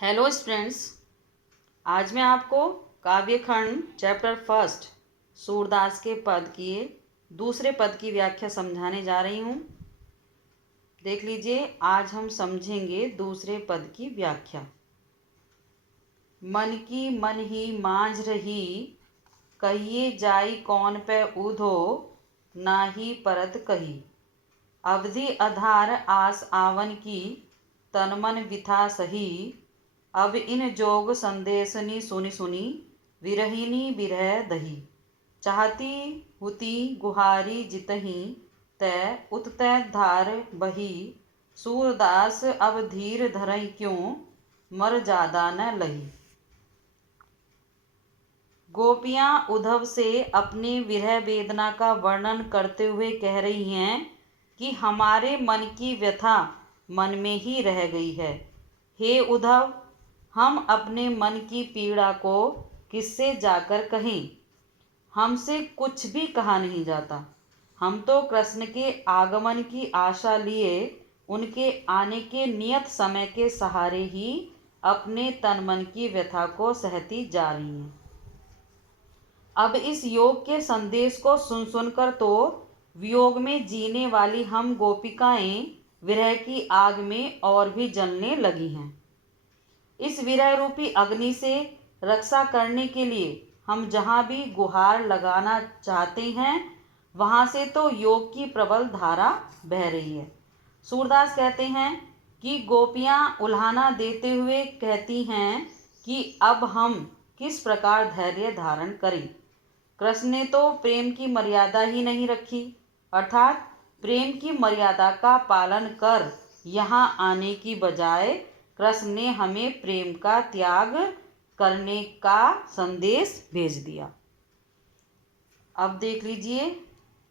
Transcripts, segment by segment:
Hello students, आज मैं आपको काव्य खंड चैप्टर फर्स्ट सूरदास के पद की दूसरे पद की व्याख्या समझाने जा रही हूँ। देख लीजिए, आज हम समझेंगे दूसरे पद की व्याख्या। मन की मन ही मांझ रही, कहिए जाई कौन पे ऊधो, नाही परत कही। अवधि आधार आस आवन की, तन मन विथा सही। अब इन जोग संदेशनी सुनी सुनी, विरहिनी विरह दही। चाहती हुती गुहारी जितही, तय उततै धार बही। सूरदास अब धीर धरई क्यों, मर जादा न लही। गोपियाँ उद्धव से अपनी विरह वेदना का वर्णन करते हुए कह रही हैं कि हमारे मन की व्यथा मन में ही रह गई है। हे उद्धव, हम अपने मन की पीड़ा को किससे जाकर कहें। हमसे कुछ भी कहा नहीं जाता। हम तो कृष्ण के आगमन की आशा लिए उनके आने के नियत समय के सहारे ही अपने तन मन की व्यथा को सहती जा रही हैं। अब इस योग के संदेश को सुन सुनकर तो वियोग में जीने वाली हम गोपिकाएं विरह की आग में और भी जलने लगी हैं। इस विरह रूपी अग्नि से रक्षा करने के लिए हम जहाँ भी गुहार लगाना चाहते हैं, वहाँ से तो योग की प्रबल धारा बह रही है। सूरदास कहते हैं कि गोपियाँ उल्हाना देते हुए कहती हैं कि अब हम किस प्रकार धैर्य धारण करें। कृष्ण ने तो प्रेम की मर्यादा ही नहीं रखी, अर्थात प्रेम की मर्यादा का पालन कर यहाँ आने की बजाय कृष्ण ने हमें प्रेम का त्याग करने का संदेश भेज दिया। अब देख लीजिए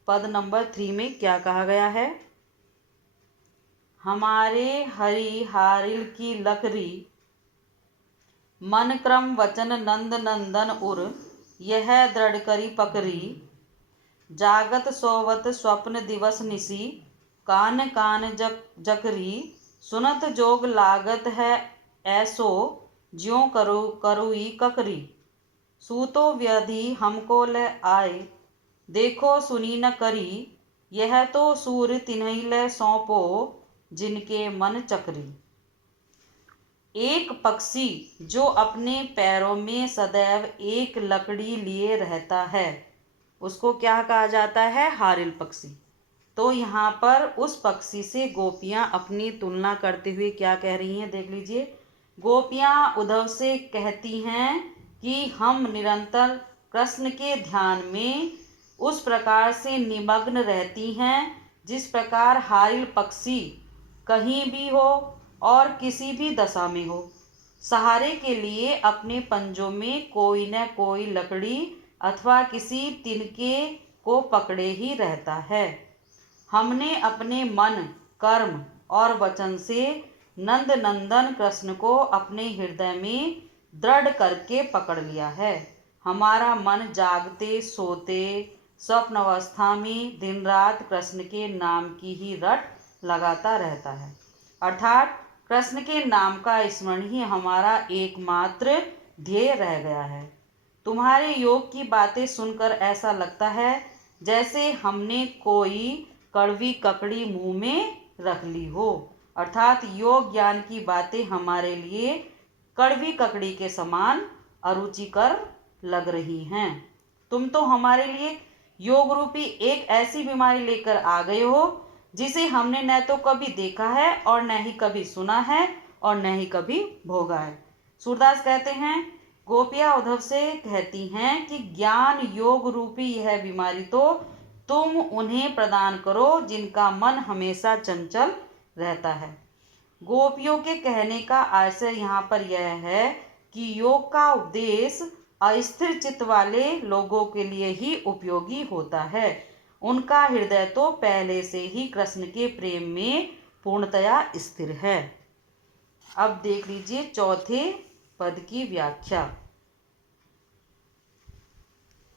पद नंबर 3 में क्या कहा गया है। हमारे हरि हारिल की लकरी, मन क्रम वचन नंद नंदन उर, यह दृढ़ करी पकरी। जागत सोवत स्वप्न दिवस निसी, कान कान जकरी। सुनत जोग लागत है ऐसो, ज्यों करुई ककरी। सूतो व्याधि हमको ले आए, देखो सुनी न करी। यह तो सूर तिन्हि ले सौंपो, जिनके मन चकरी। एक पक्षी जो अपने पैरों में सदैव एक लकड़ी लिए रहता है, उसको क्या कहा जाता है? हारिल पक्षी। तो यहाँ पर उस पक्षी से गोपियाँ अपनी तुलना करते हुए क्या कह रही हैं, देख लीजिए। गोपियाँ उद्धव से कहती हैं कि हम निरंतर कृष्ण के ध्यान में उस प्रकार से निमग्न रहती हैं जिस प्रकार हारिल पक्षी कहीं भी हो और किसी भी दशा में हो, सहारे के लिए अपने पंजों में कोई न कोई लकड़ी अथवा किसी तिनके को पकड़े ही रहता है। हमने अपने मन, कर्म और वचन से नंद नंदन कृष्ण को अपने हृदय में दृढ़ करके पकड़ लिया है। हमारा मन जागते सोते स्वप्न अवस्था में दिन रात कृष्ण के नाम की ही रट लगाता रहता है, अर्थात कृष्ण के नाम का स्मरण ही हमारा एकमात्र ध्येय रह गया है। तुम्हारे योग की बातें सुनकर ऐसा लगता है जैसे हमने कोई कड़वी ककड़ी मुंह में रख ली हो, अर्थात योग ज्ञान की बातें हमारे लिए कड़वी ककड़ी के समान अरुचिकर लग रही हैं। तुम तो हमारे लिए योग रूपी एक ऐसी बीमारी लेकर आ गए हो जिसे हमने न तो कभी देखा है और न ही कभी सुना है और न ही कभी भोगा है। सूरदास कहते हैं, गोपियाँ उद्धव से कहती हैं कि ज्ञान योग रूपी यह बीमारी तो तुम उन्हें प्रदान करो जिनका मन हमेशा चंचल रहता है। गोपियों के कहने का आशय यहाँ पर यह है कि योग का उपदेश अस्थिर चित्त वाले लोगों के लिए ही उपयोगी होता है। उनका हृदय तो पहले से ही कृष्ण के प्रेम में पूर्णतया स्थिर है। अब देख लीजिए चौथे पद की व्याख्या।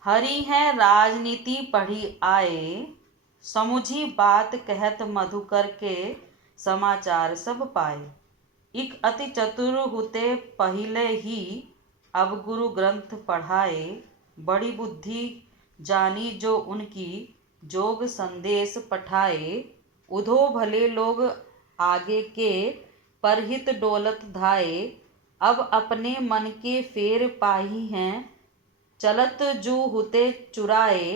हरि है राजनीति पढ़ी आए, समुझी बात कहत मधुकर के, समाचार सब पाए। इक अति चतुर हुते पहिले ही, अब गुरु ग्रंथ पढ़ाए। बड़ी बुद्धि जानी जो उनकी, जोग संदेश पठाए। उधो भले लोग आगे के, परहित डोलत धाये। अब अपने मन के फेर पाही हैं, चलत जू हुते चुराए।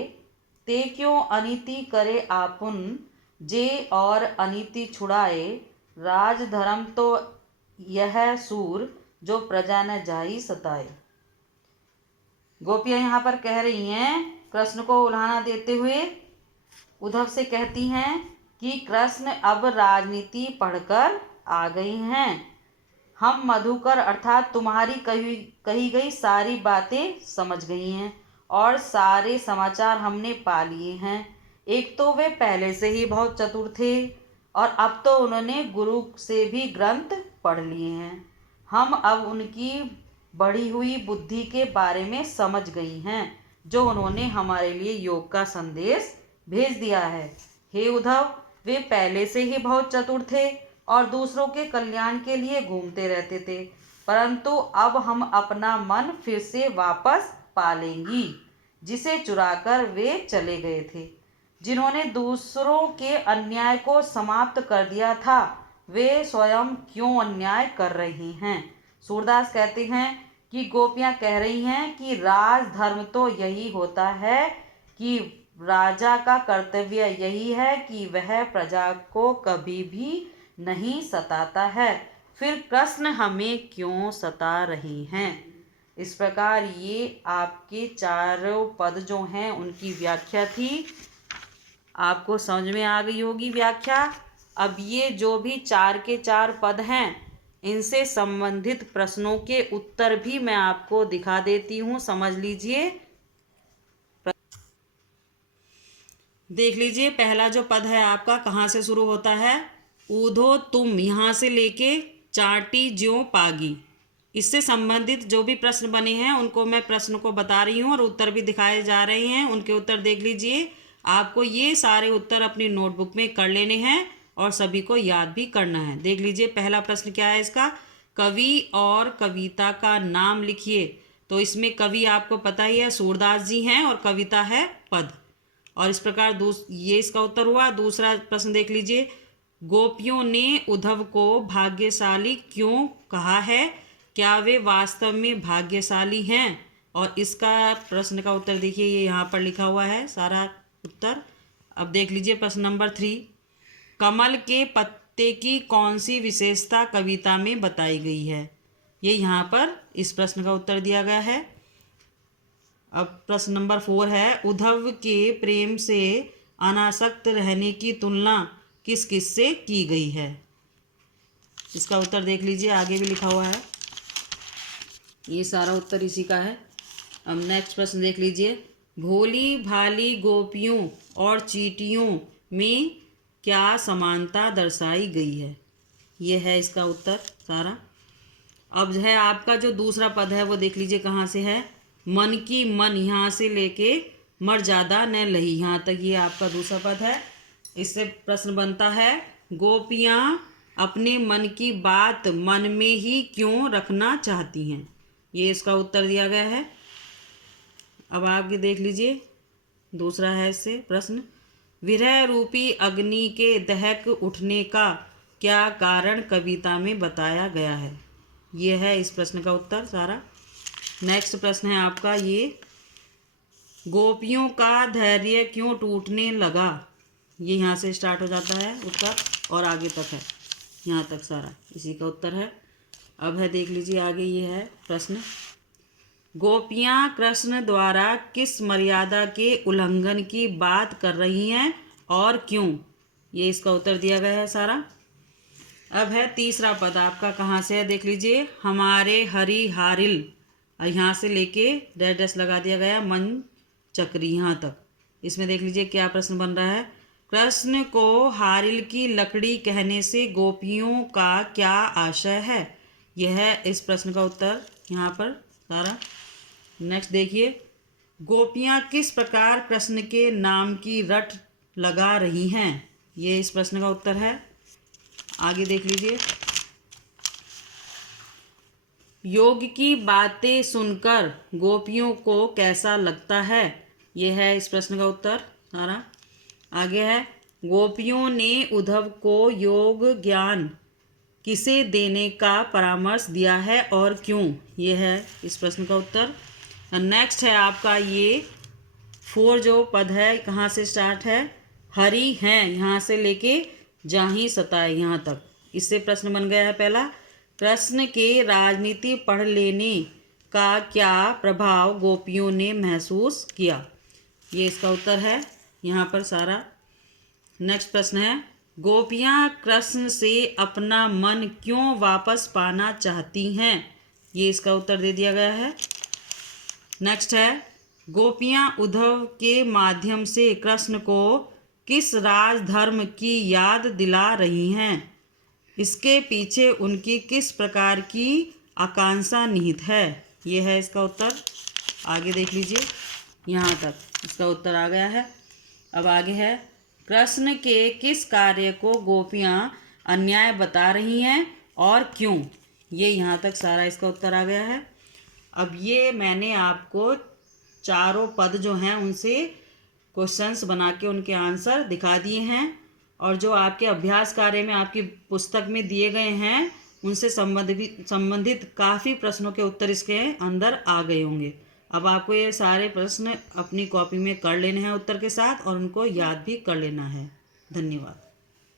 ते क्यों अनीति करे आपुन, जे और अनीति छुड़ाए। राज धर्म तो यह सूर, जो प्रजा न जाई सताए। गोपियां यहाँ पर कह रही हैं, कृष्ण को उल्हाना देते हुए उद्धव से कहती हैं कि कृष्ण अब राजनीति पढ़कर आ गई हैं। हम मधुकर अर्थात तुम्हारी कही गई सारी बातें समझ गई हैं और सारे समाचार हमने पा लिए हैं। एक तो वे पहले से ही बहुत चतुर थे और अब तो उन्होंने गुरु से भी ग्रंथ पढ़ लिए हैं। हम अब उनकी बढ़ी हुई बुद्धि के बारे में समझ गई हैं, जो उन्होंने हमारे लिए योग का संदेश भेज दिया है। हे उद्धव, वे पहले से ही बहुत चतुर थे और दूसरों के कल्याण के लिए घूमते रहते थे, परंतु अब हम अपना मन फिर से वापस पा लेंगी, जिसे चुराकर वे चले गए थे। जिन्होंने दूसरों के अन्याय को समाप्त कर दिया था, वे स्वयं क्यों अन्याय कर रही हैं। सूरदास कहते हैं कि गोपियां कह रही हैं कि राज धर्म तो यही होता है कि राजा का कर्तव्य यही है कि वह प्रजा को कभी भी नहीं सताता है, फिर कृष्ण हमें क्यों सता रहे हैं। इस प्रकार ये आपके चारों पद जो हैं उनकी व्याख्या थी। आपको समझ में आ गई होगी व्याख्या। अब ये जो भी 4 के 4 पद हैं, इनसे संबंधित प्रश्नों के उत्तर भी मैं आपको दिखा देती हूँ, समझ लीजिए। देख लीजिए, पहला जो पद है आपका कहाँ से शुरू होता है। ऊधो तुम, यहाँ से लेके चाटी ज्यों पागी। इससे संबंधित जो भी प्रश्न बने हैं उनको मैं प्रश्न को बता रही हूँ और उत्तर भी दिखाए जा रहे हैं। उनके उत्तर देख लीजिए। आपको ये सारे उत्तर अपनी नोटबुक में कर लेने हैं और सभी को याद भी करना है। देख लीजिए, पहला प्रश्न क्या है इसका। कवि और कविता का नाम लिखिए। तो इसमें कवि आपको पता ही है सूरदास जी हैं और कविता है पद। और इस प्रकार ये इसका उत्तर हुआ। दूसरा प्रश्न देख लीजिए। गोपियों ने उद्धव को भाग्यशाली क्यों कहा है, क्या वे वास्तव में भाग्यशाली हैं। और इसका प्रश्न का उत्तर देखिए, ये यहाँ पर लिखा हुआ है सारा उत्तर। अब देख लीजिए प्रश्न नंबर 3। कमल के पत्ते की कौन सी विशेषता कविता में बताई गई है। ये यहाँ पर इस प्रश्न का उत्तर दिया गया है। अब प्रश्न नंबर 4 है। उद्धव के प्रेम से अनासक्त रहने की तुलना किस किस से की गई है। इसका उत्तर देख लीजिए, आगे भी लिखा हुआ है। ये सारा उत्तर इसी का है। अब नेक्स्ट प्रश्न देख लीजिए। भोली भाली गोपियों और चींटियों में क्या समानता दर्शाई गई है। ये है इसका उत्तर सारा। अब है आपका जो दूसरा पद है वो देख लीजिए कहाँ से है। मन की मन, यहाँ से लेके मर्यादा न लही, यहाँ तक ये आपका दूसरा पद है। इससे प्रश्न बनता है, गोपियाँ अपने मन की बात मन में ही क्यों रखना चाहती हैं। ये इसका उत्तर दिया गया है। अब आगे देख लीजिए, दूसरा है इससे प्रश्न। विरह रूपी अग्नि के दहक उठने का क्या कारण कविता में बताया गया है। ये है इस प्रश्न का उत्तर सारा। नेक्स्ट प्रश्न है आपका ये। गोपियों का धैर्य क्यों टूटने लगा। ये यहाँ से स्टार्ट हो जाता है उत्तर और आगे तक है, यहाँ तक सारा इसी का उत्तर है। अब है देख लीजिए आगे, ये है प्रश्न। गोपियाँ कृष्ण द्वारा किस मर्यादा के उल्लंघन की बात कर रही हैं और क्यों। ये इसका उत्तर दिया गया है सारा। अब है तीसरा पद आपका कहाँ से है देख लीजिए। हमारे हरि हारिल, और यहाँ से लेके डैश डैश लगा दिया गया मन चक्री, यहाँ तक। इसमें देख लीजिए क्या प्रश्न बन रहा है। कृष्ण को हारिल की लकड़ी कहने से गोपियों का क्या आशय है। यह है इस प्रश्न का उत्तर यहाँ पर सारा। नेक्स्ट देखिए। गोपियाँ किस प्रकार कृष्ण के नाम की रट लगा रही हैं। ये इस प्रश्न का उत्तर है। आगे देख लीजिए। योग की बातें सुनकर गोपियों को कैसा लगता है? ये है इस प्रश्न का उत्तर सारा। आगे है, गोपियों ने उद्धव को योग ज्ञान किसे देने का परामर्श दिया है और क्यों? ये है इस प्रश्न का उत्तर। नेक्स्ट है आपका ये 4 जो पद है कहाँ से स्टार्ट है? हरि हैं यहाँ से लेके जाहि सताए यहाँ तक। इससे प्रश्न बन गया है पहला, कृष्ण के राजनीति पढ़ लेने का क्या प्रभाव गोपियों ने महसूस किया? ये इसका उत्तर है यहाँ पर सारा। नेक्स्ट प्रश्न है, गोपियाँ कृष्ण से अपना मन क्यों वापस पाना चाहती हैं? ये इसका उत्तर दे दिया गया है। नेक्स्ट है, गोपियाँ उद्धव के माध्यम से कृष्ण को किस राजधर्म की याद दिला रही हैं? इसके पीछे उनकी किस प्रकार की आकांक्षा निहित है? ये है इसका उत्तर। आगे देख लीजिए, यहाँ तक इसका उत्तर आ गया है। अब आगे है, कृष्ण के किस कार्य को गोपियाँ अन्याय बता रही हैं और क्यों? ये यहाँ तक सारा इसका उत्तर आ गया है। अब ये मैंने आपको चारों पद जो हैं उनसे क्वेश्चंस बना के उनके आंसर दिखा दिए हैं, और जो आपके अभ्यास कार्य में आपकी पुस्तक में दिए गए हैं उनसे संबंधित काफ़ी प्रश्नों के उत्तर इसके अंदर आ गए होंगे। अब आपको ये सारे प्रश्न अपनी कॉपी में कर लेने हैं उत्तर के साथ, और उनको याद भी कर लेना है। धन्यवाद।